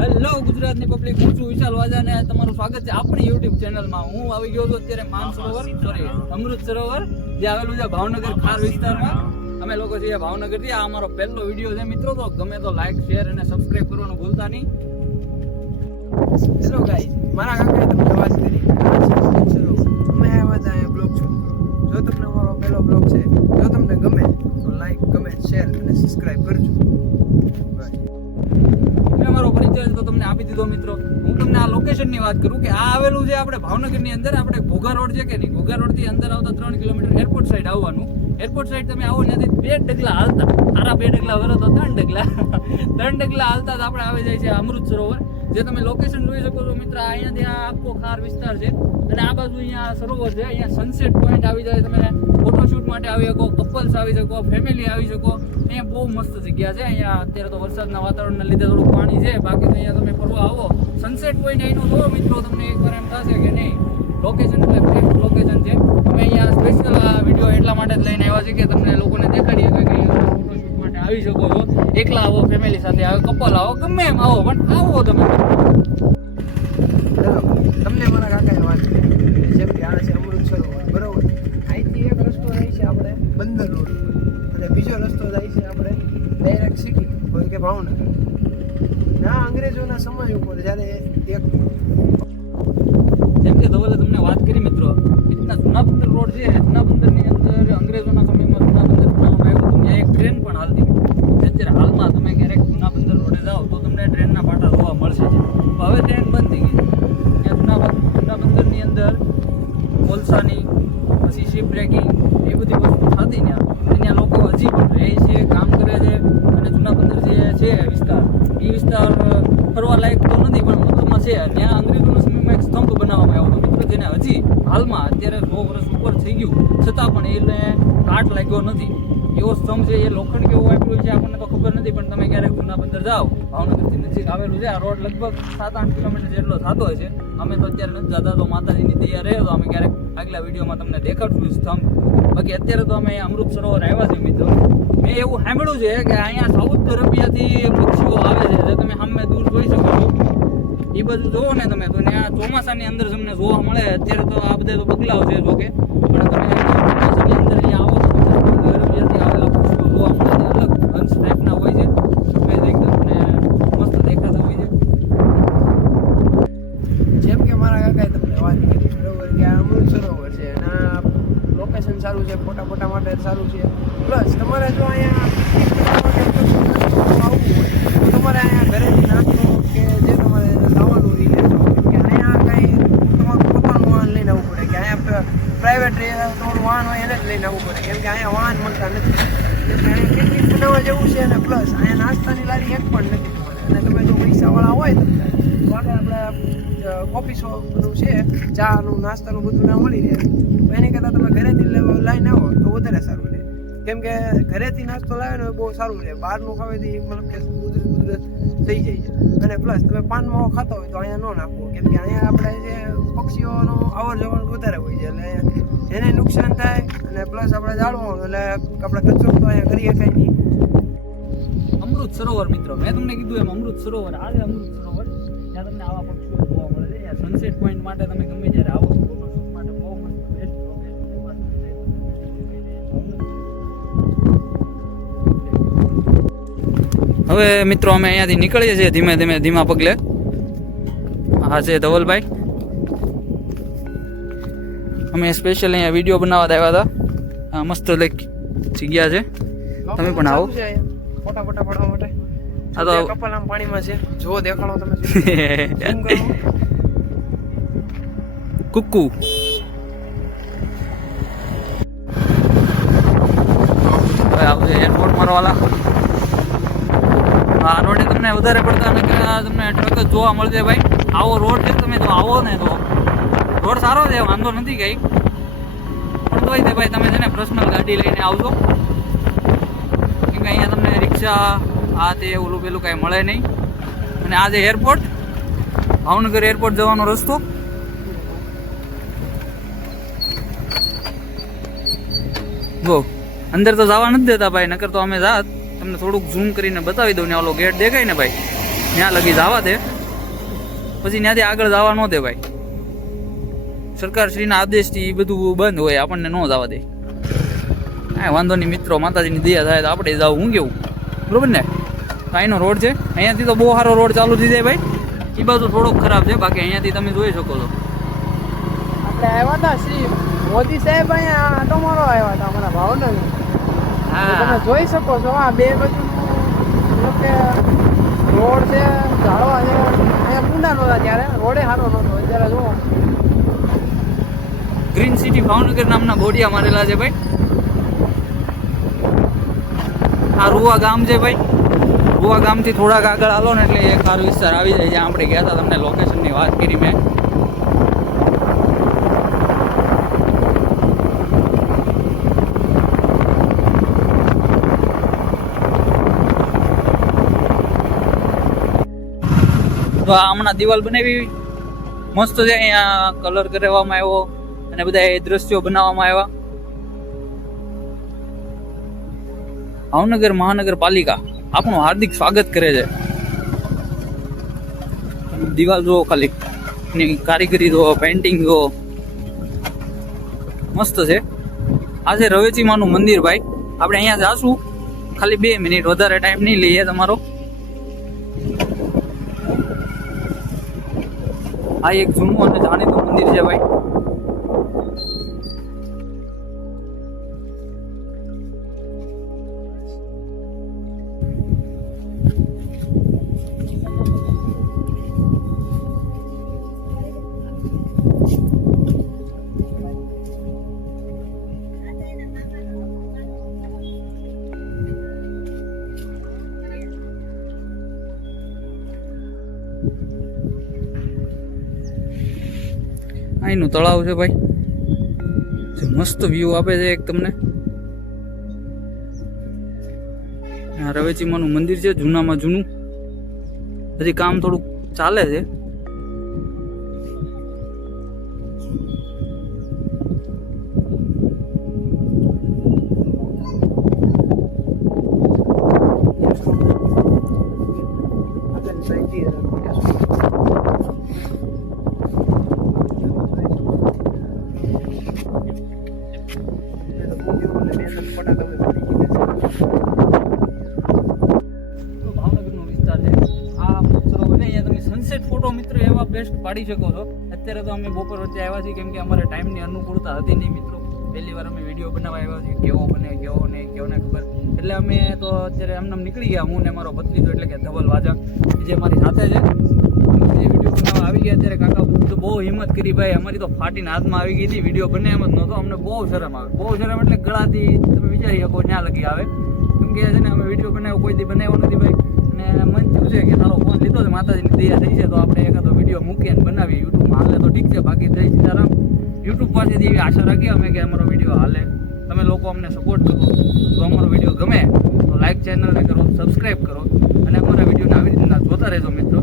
Hello ગુજરાતની public હું છું વિશાલ વાજા ને તમારું સ્વાગત છે આપણી યુટ્યુબ ચેનલમાં હું આવી ગયો છું અત્યારે માનસરોવર સોરી અમૃત સરોવર, જે આવેલું છે ભાવનગર ખાર વિસ્તારમાં. અમે લોકો છીએ ભાવનગરથી આ અમારો પહેલો વીડિયો છે મિત્રો, તો ગમે તો લાઈક શેર અને સબસ્ક્રાઇબ કરવાનું ભૂલતા નહીં. હેલો ગાઈસ મારા કાકાએ તમને અવાજ કરી. અમે આવ્યા હતા બ્લોગ શૂટ જો તમને અમારો પહેલો બ્લોગ છે, જો તમને ગમે, તો લાઈક કમેન્ટ શેર અને સબસ્ક્રાઇબ કરજો. અમારો તો તમને આપી દીધો મિત્રો. હું તમને આ લોકેશનની વાત કરું કે આ આવેલું છે આપણે ભાવનગરની અંદર. આપણે ઘોઘા રોડ છે કે નહીં? ઘોઘા રોડથી અંદર આવતા ત્રણ કિલોમીટર એરપોર્ટ સાઈડ આવવાનું. એરપોર્ટ સાઈડ તમે આવો ત્યાંથી બે ડગલા હાલતા. સારા બે ડગલા વરો તો ત્રણ ડગલા. ત્રણ ડગલા હાલતા જ આપણે આવી જાય છે અમૃત સરોવર. જે તમે લોકેશન જોઈ શકો છો મિત્ર અહીંયાથી આ આખો ખાર વિસ્તાર છે. અને આ બાજુ અહીંયા સરોવર છે. અહીંયા સનસેટ પોઈન્ટ આવી જાય. તમે ફોટોશૂટ માટે આવી શકો કપલ્સ આવી શકો ફેમિલી આવી શકો. અહીંયા બહુ મસ્ત જગ્યા છે. અહીંયા અત્યારે તો વરસાદના વાતાવરણના લીધે થોડું પાણી છે. બાકી તો અહીંયા તમે ફરવા આવો. સનસેટ પોઈન્ટ અહીંનું જો મિત્રો, તમને એકવાર એમ થશે કે નહીં. લોકેશન એટલે બેસ્ટ લોકેશન છે. અમે અહીંયા સ્પેશિયલ વીડિયો એટલા માટે જ લઈને આવ્યા છે કે તમને લોકોને દેખાડીએ કે અહીંયા ફોટોશૂટ માટે આવી શકો છો. એકલા આવો ફેમિલી સાથે આવો કપલ આવો, ગમે એમ આવો, પણ આવો તમે. રોડ છે બંદરની અંદર, અંગ્રેજોના સમયમાં જૂના બંદર બનાવવામાં આવ્યું હતું, ત્યાં એક ટ્રેન પણ હાલતી અત્યારે હાલમાં તમે ક્યારેક જૂના બંદર રોડે જાઓ તો તમને ટ્રેનના પાટા જોવા મળશે હવે ટ્રેન બંધ થઈ ગઈ છે. ત્યાં જૂના જૂના બંદરની અંદર કોલસાની પછી શિપ બ્રેકિંગ એ બધી વસ્તુ થતી ત્યાં. ત્યાં લોકો હજી પણ રહે છે, કામ કરે છે, અને જૂના બંદર જે છે વિસ્તાર. એ વિસ્તાર ફરવા લાયક તો નથી, પણ મહત્વમાં છે. ત્યાં અંગ્રેજોના સમયમાં એક સ્તંભ બનાવવામાં આવ્યો હતો. જેને હજી હાલમાં અત્યારે સો વર્ષ ઉપર થઈ ગયું, છતાં પણ એને કાટ લાગ્યો નથી. એવો સ્તંભ છે, એ લોખંડ કેવું વાપર્યું છે, આપણને તો ખબર નથી, પણ તમે ક્યારેક જૂના બંદર જાઓ, ભાવનગરથી નજીક આવેલું છે, આ રોડ લગભગ સાત આઠ કિલોમીટર જેટલો થતો હોય છે. અમે તો અત્યારે નથી જતા, તો માતાજીની દયા રહે, તો અમે ક્યારેક આગલા વિડીયોમાં તમને દેખાડશું સ્તંભ બાકી અત્યારે તો અમે અમૃત સરોવર આવ્યા છે મિત્રો. મેં એવું સાંભળ્યું છે કે અહીંયા સાઉથ અરેબિયાથી પક્ષીઓ આવે છે, જે તમે સામે દૂર જોઈ શકો છો. એ બધું જોવો ને તમે. તો ત્યાં ચોમાસાની અંદર તમને જોવા મળે. અત્યારે તો આ બધા તો બગલાવ છે જોકે પણ તમે ચોમાસાની અંદર અહીંયા આવો તો તમને સાઉથ અરેબિયાથી આવેલા પક્ષીઓ જોવા મળે છે અલગ હંસ ટાઈપના હોય છે સફેદ એકદમ ને મસ્ત દેખાતા હોય છે જેમ કે મારા કાકાએ તમને વાત કરી બરોબર કે આ અમૃત સરોવર છે અને આ લોકેશન સારું છે ફોટા ફોટા માટે સારું છે પ્લસ તમારે જો અહીંયા આવવું હોય તો તમારે અહીંયા ઘરેથી નાસ્તો કે જે તમારે લાવવાનું રહી લેજો કે અહીંયા કાંઈ તમારું પોતાનું વાહન લઈને આવવું પડે કે અહીંયા પ્રાઇવેટ તમારું વાહન હોય એને જ લઈને આવવું પડે કેમ કે અહીંયા વાહન મળતા નથી કેમ કે અહીંયા પિકનિક બનાવવા પ્લસ અહીંયા નાસ્તાની લારી એક પણ નથી અને તમે જો પૈસાવાળા હોય તો આપણે કોફી શોપનું છે, ચાનું, નાસ્તાનું બધું ના મળી રહે. તો એની કરતાં તમે ઘરેથી લાઈને આવો તો વધારે સારું રહે. કેમ કે ઘરેથી નાસ્તો લાવે ને બહુ સારું રહે. બહારનું ખાવાથી મતલબ કે કુદરત કુદરત થઈ જાય છે. અને પ્લસ તમે પાન માવો ખાતા હોય તો અહીંયા ન નાખો. કેમ કે અહીંયા આપણે જે પક્ષીઓનો અવર જવર વધારે હોય છે. એટલે એને નુકસાન થાય અને પ્લસ આપણે જાળવો, એટલે આપણે કચરો તો અહીંયા કરીએ શકાય નહીં. અમૃત સરોવર મિત્રો. મેં તમને કીધું એમ અમૃત સરોવર આ છે અમૃત સરોવર. ત્યાં તમને આવા પક્ષીઓ જોવા મળે છે. યા સનસેટ પોઈન્ટ માટે તમે ગમે જ્યારે આવો ફોટોશૂટ માટે બહુ મસ્ત બેસ્ટ હવે મિત્રો અમે અહીંયાથી નીકળીએ છીએ ધીમે ધીમે ધીમા પગલે. હા છે ધવલભાઈ. અમે સ્પેશિયલ અહીંયા વીડિયો બનાવવા આવ્યા હતા. મસ્ત લાઈક જગ્યા છે. તમે પણ આવો. ફોટા ફોટા પાડવા માટે. આ તો- કપલ આમ પાણીમાં છે. જો દેખાડો તમે કુકુ. એરપોર્ટ મારવાલા આ રોડે તમને વધારે પડતા નથી આ તમને ટ્રક જ જોવા મળશે ભાઈ. આવો રોડ છે તમે તો આવો ને તો. રોડ સારો છે વાંધો નથી કઈ પણ તે ભાઈ તમે છે ને પર્સનલ ગાડી લઈને આવજો કેમ કે અહીંયા તમને રિક્ષા આ તે ઓલું પેલું કાંઈ મળે નહીં. અને આજે એરપોર્ટ ભાવનગર એરપોર્ટ જવાનો રસ્તો. જો, અંદર તો જવા નથી દેતા ભાઈ, નકર તો અમે જાત. તમને થોડુંક ઝૂમ કરીને બતાવી દઉં ને ઓલો ગેટ દેખાય ને ભાઈ? ત્યાં લગી જવા દે. પછી ત્યાંથી આગળ જવા ન દે ભાઈ. સરકારશ્રીના આદેશથી એ બધું બંધ હોય, આપણને ન જવા દે. હા વાંધો નહીં મિત્રો, માતાજીની દયા થાય તો આપણે જાવ હું કેવું? બરોબર ને? તો અહીંનો રોડ છે. અહીંયાથી તો બહુ સારો રોડ ચાલુ થઈ જાય ભાઈ. એ બાજુ થોડોક ખરાબ છે. બાકી અહીંયાથી તમે જોઈ શકો છો. આપણે આવ્યા હતા શ્રી મોદી સાહેબ અહીંયા આટો મારો આવ્યા હતા અમારા ભાવનગર. તમે જોઈ શકો છો આ બે બાજુ કે રોડ છે ઝાડવા છે. અહીંયા કુંડા નહોતા ત્યારે રોડે સારો નહોતો. અત્યારે જુઓ. ગ્રીન સિટી ભાવનગર નામના બોડિયા મારેલા છે ભાઈ. આ રૂવા ગામ છે ભાઈ. રૂવા ગામથી થોડાક આગળ આલો ને એટલે એક સારો વિસ્તાર આવી જાય. જ્યાં આપણે ગયા હતા, તમને લોકેશનની વાત કરી મેં. તો આ હમણાં દિવાલ બનાવી મસ્ત છે અહીંયા કલર કરવામાં આવ્યો અને બધા એ દ્રશ્યો બનાવવામાં આવ્યા. ભાવનગર મહાનગરપાલિકા આપણું હાર્દિક સ્વાગત કરે છે. દિવાલ જુઓ ખાલી. ની કારીગરી જુઓ પેન્ટિંગ જુઓ. મસ્ત છે. આ છે રવેચી મંદિર ભાઈ. આપણે અહીંયા જાશું. ખાલી બે મિનિટ, વધારે ટાઈમ નહીં લઈએ તમારો. આ એક જૂનું અને જાણીતું મંદિર છે ભાઈ. અહીંનું તળાવ છે ભાઈ. જે મસ્ત વ્યૂ આપે છે એક તમને. રવેચીમાનું મંદિર છે, જૂનામાં જૂનું. હજી કામ થોડુંક ચાલે છે. અહીંયા તમે સનસેટ ફોટો મિત્રો એવા બેસ્ટ પાડી શકો છો. અત્યારે તો અમે બપોર વચ્ચે આવ્યા છીએ કેમ કે અમારે ટાઈમની અનુકૂળતા હતી નહીં મિત્રો. પહેલી વાર અમે વીડિયો બનાવવા આવ્યા છીએ, કેવો બને, કેવો નહીં કેવો ને ખબર. એટલે અમે તો અત્યારે એમને નીકળી ગયા, હું ને મારો ભત્રીજો એટલે કે ધવલ વાજા, જે મારી સાથે છે. આવી ગયા ત્યારે કાકા તો બહુ હિંમત કરી, ભાઈ, અમારી તો ફાટીને હાથમાં આવી ગઈ હતી, વીડિયો બને એમ જ નહોતો, અમને બહુ શરમ આવે. બહુ શરમ એટલે ગળાથી તમે વિચારી શકો ત્યાં લગી આવે. કેમ કે છે ને, અમે વીડિયો બનાવ્યો, કોઈ દી બનાવ્યો નથી, ભાઈ. અને મન થયું છે કે તારો ફોન લીધો છે, માતાજીની દયા થઈ છે, તો આપણે એકાદો વીડિયો મૂકીએ અને બનાવીએ, યુટ્યુબમાં. હાલે તો ઠીક છે, બાકી જય સીતારામ. યુટ્યુબ પાસેથી એવી આશા રાખી અમે કે અમારો વીડિયો હાલે. તમે લોકો અમને સપોર્ટ કરો. જો અમારો વીડિયો ગમે, તો લાઇક ચેનલને કરો સબસ્ક્રાઈબ કરો. અને અમારા વિડીયોને આવી રીતના જોતા રહેજો મિત્રો.